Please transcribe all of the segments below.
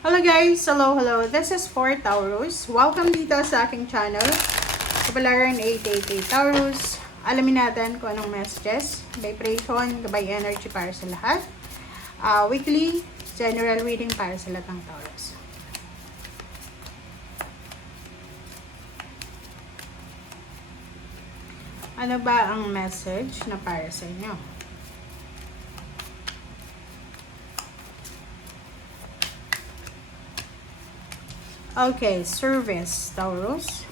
Hello guys! Hello! This is for Taurus. Welcome dito sa aking channel. Kapalaran 888 Taurus. Alamin natin kung anong messages, vibration, gabay energy para sa lahat. Weekly, general reading para sa lahat ng Taurus. Ano ba ang message na para sa inyo? Okay, service, Taurus.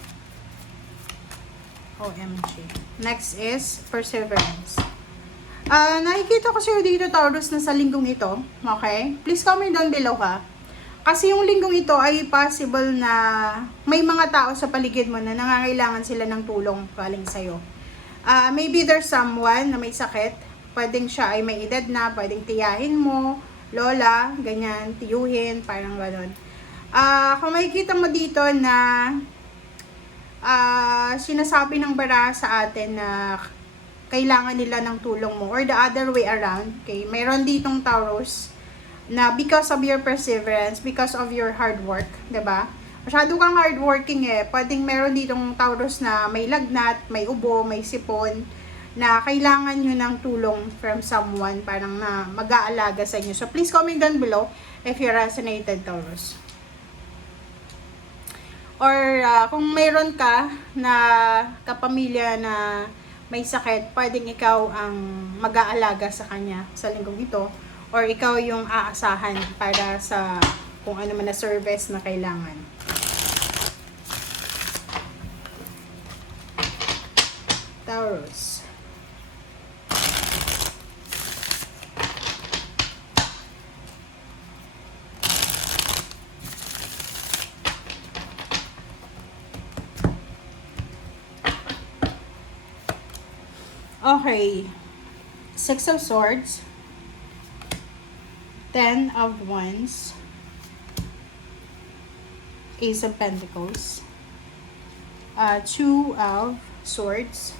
OMG. Next is perseverance. Nakikita ko sa'yo dito, Taurus, na sa linggong ito. Okay? Please comment down below ha. Kasi yung linggong ito ay possible na may mga tao sa paligid mo na nangangailangan sila ng tulong galing sa'yo. Maybe there's someone na may sakit. Pwedeng siya ay may edad na, pwedeng tiyahin mo, lola, ganyan, tiyuhin, parang gano'n. Kung makikita mo dito na sinasabi ng bara sa atin na kailangan nila ng tulong mo or the other way around, okay? Mayroon ditong Taurus na because of your perseverance, because of your hard work, 'di ba? Masyado kang hardworking pwedeng meron ditong Taurus na may lagnat, may ubo, may sipon, na kailangan nyo ng tulong from someone, parang na mag-aalaga sa inyo. So please comment down below if you resonated, Taurus. Or kung mayroon ka na kapamilya na may sakit, pwedeng ikaw ang mag-aalaga sa kanya sa linggong ito. Or ikaw yung aasahan para sa kung ano man na service na kailangan. Taurus. Okay, Six of Swords, Ten of Wands, Ace of Pentacles, Two of Swords,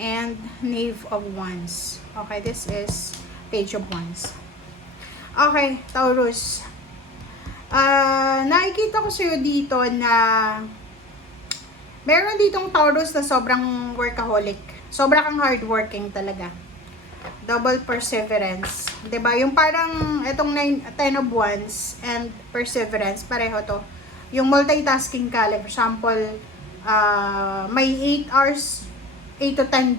and Knave of Wands. Okay, this is Page of Wands. Okay, Taurus. Nakikita ko sa'yo dito na meron ditong Taurus na sobrang workaholic. Sobra kang hardworking talaga. Double perseverance. 'Di ba? Yung parang itong Ten of Wands and perseverance, pareho to. Yung multitasking ka, like for example, may 8 hours, 8 to 10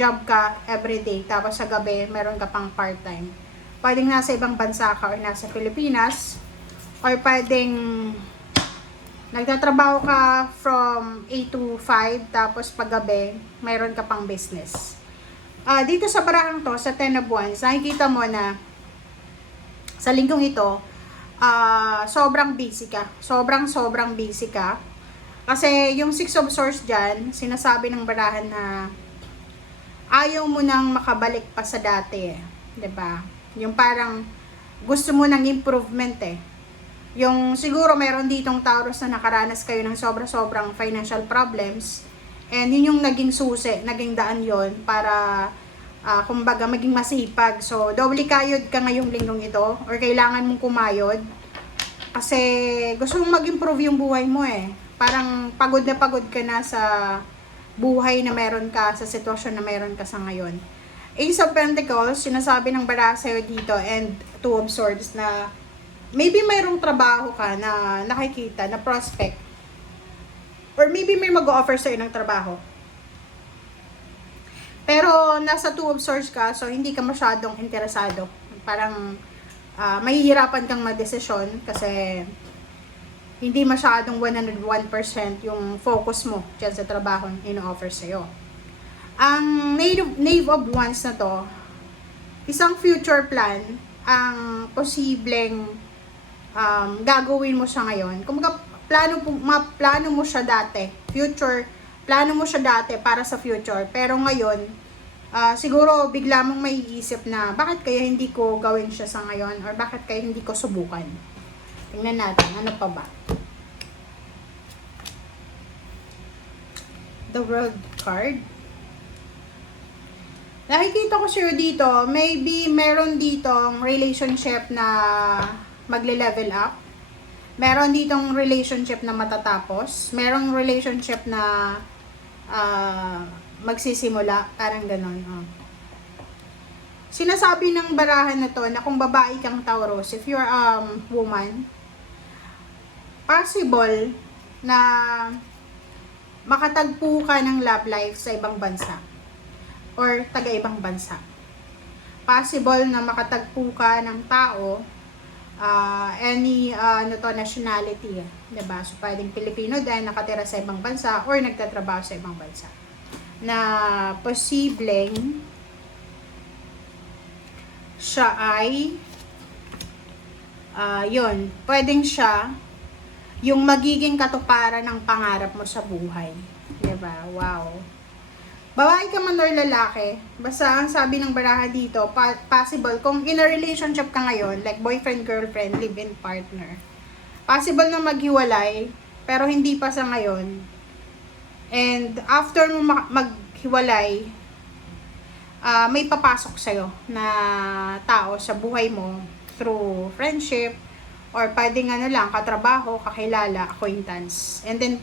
job ka every day. Tapos sa gabi, meron ka pang part-time. Pwedeng nasa ibang bansa ka or nasa Pilipinas. Or pwedeng nagtatrabaho ka from 8 to 5, tapos paggabi, mayroon ka pang business. Dito sa barahang to, sa Ten of Wands, nakikita mo na sa linggong ito, sobrang busy ka. Sobrang busy ka. Kasi yung Six of Swords dyan, sinasabi ng barahan na ayaw mo nang makabalik pa sa dati. 'Di ba? Yung parang gusto mo ng improvement Yung siguro meron ditong Taurus na nakaranas kayo ng sobrang financial problems, and yun yung naging susi, naging daan yon para kumbaga maging masipag. So doble kayod ka ngayong linggong ito, or kailangan mong kumayod kasi gusto mong mag-improve yung buhay mo Parang pagod ka na sa buhay na meron ka, sa sitwasyon na meron ka sa ngayon. Ace of Pentacles, sinasabi ng bara sa'yo dito, and Two of Swords na maybe mayroong trabaho ka na nakikita, na prospect. Or maybe may mag-offer sa'yo ng trabaho. Pero nasa Two of Swords ka, so hindi ka masyadong interesado. Parang mahihirapan kang madesisyon kasi hindi masyadong 101% yung focus mo dyan sa trabaho ino-offer sa'yo. Ang Knave of Wands na to, isang future plan ang posibleng gagawin mo siya ngayon. Kung plano mo siya dati, plano mo siya dati para sa future, pero ngayon, siguro bigla mong maiisip na, bakit kaya hindi ko gawin siya sa ngayon, or bakit kaya hindi ko subukan. Tingnan natin, ano pa ba? The World card. Nakikita ko sa'yo dito, maybe meron ditong relationship na magle-level up. Meron ditong relationship na matatapos. Merong relationship na magsisimula. Parang ganon. Sinasabi ng barahan na to na kung babae kang Taurus, if you're woman, possible na makatagpo ka ng love life sa ibang bansa or taga-ibang bansa. Possible na makatagpo ka ng tao, any nationality, diba? So, pwedeng Pilipino din, nakatira sa ibang bansa or nagtatrabaho sa ibang bansa. Na posibleng siya ay yun, pwedeng siya yung magiging katuparan ng pangarap mo sa buhay. Diba? Wow. Babae ka man or lalaki, basta ang sabi ng baraha dito, possible, kung in a relationship ka ngayon, like boyfriend, girlfriend, live-in partner, possible na maghiwalay, pero hindi pa sa ngayon. And after mo maghiwalay, may papasok sa'yo na tao sa buhay mo through friendship, or pwedeng katrabaho, kakilala, acquaintance. And then,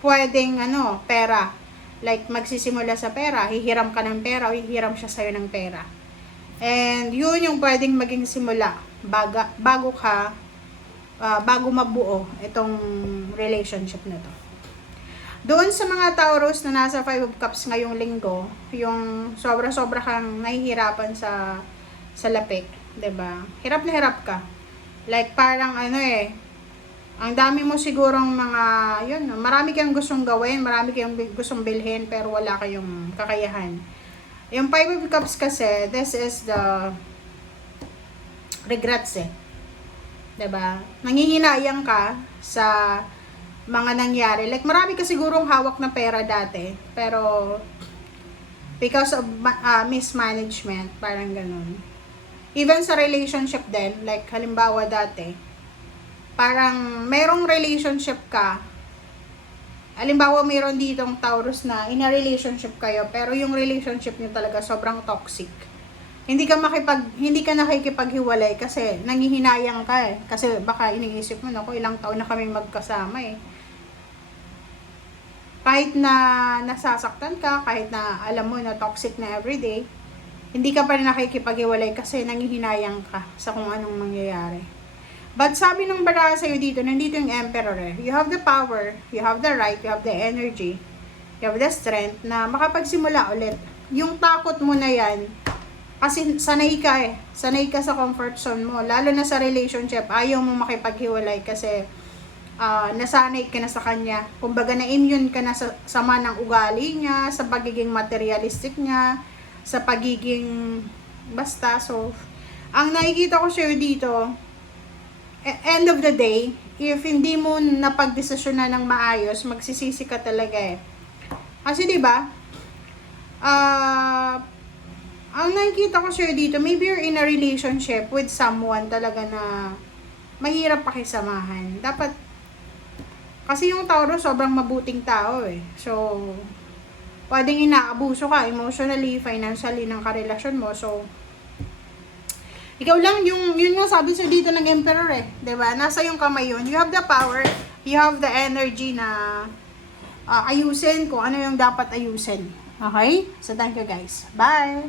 pwedeng pera. Like, magsisimula sa pera, hihiram ka ng pera, o hihiram siya sa'yo ng pera. And yun yung pwedeng maging simula bago mabuo itong relationship na to. Doon sa mga Taurus na nasa 5 of Cups ngayong linggo, yung sobra-sobra kang nahihirapan sa lapik, 'di ba? Hirap na hirap ka. Like parang ang dami mo sigurong marami kang gustong gawin, marami kang gustong bilhin, pero wala kayong kakayahan. Yung 5 of Cups kasi, this is the regrets 'di ba? Nanghihinayang ka sa mga nangyari. Like, marami ka sigurong hawak na pera dati, pero because of mismanagement, parang ganun. Even sa relationship din, like, halimbawa dati, parang merong relationship ka, halimbawa mayroon ditong Taurus na in a relationship kayo, pero yung relationship niyo talaga sobrang toxic. Hindi ka nakikipaghiwalay kasi nanghihinayang ka kasi baka iniisip mo, naku, ilang taon na kami magkasama Kahit na nasasaktan ka, kahit na alam mo na toxic na everyday, hindi ka pa rin nakikipaghiwalay kasi nanghihinayang ka sa kung anong mangyayari. But sabi ng baraha sa'yo dito, nandito yung Emperor You have the power, you have the right, you have the energy, you have the strength na makapagsimula ulit. Yung takot mo na yan, kasi sanay ka sa comfort zone mo, lalo na sa relationship, ayaw mo makipaghiwalay kasi nasanay ka na sa kanya. Kumbaga na-immune ka na sa sama ng ugali niya, sa pagiging materialistic niya, sa pagiging basta. So, ang nakikita ko sa'yo dito, end of the day, if hindi mo napagdesisyonan ng maayos, magsisisi ka talaga Kasi diba, ang nakikita ko sa'yo dito, maybe you're in a relationship with someone talaga na mahirap pakisamahan. Dapat, kasi yung Taurus sobrang mabuting tao So, pwedeng inaabuso ka emotionally, financially ng karelasyon mo. So, ikaw lang yun nga sabi sa dito ng Emperor diba? Nasa yung kamay yun. You have the power, you have the energy na ayusin kung ano yung dapat ayusin. Okay? So, thank you guys. Bye!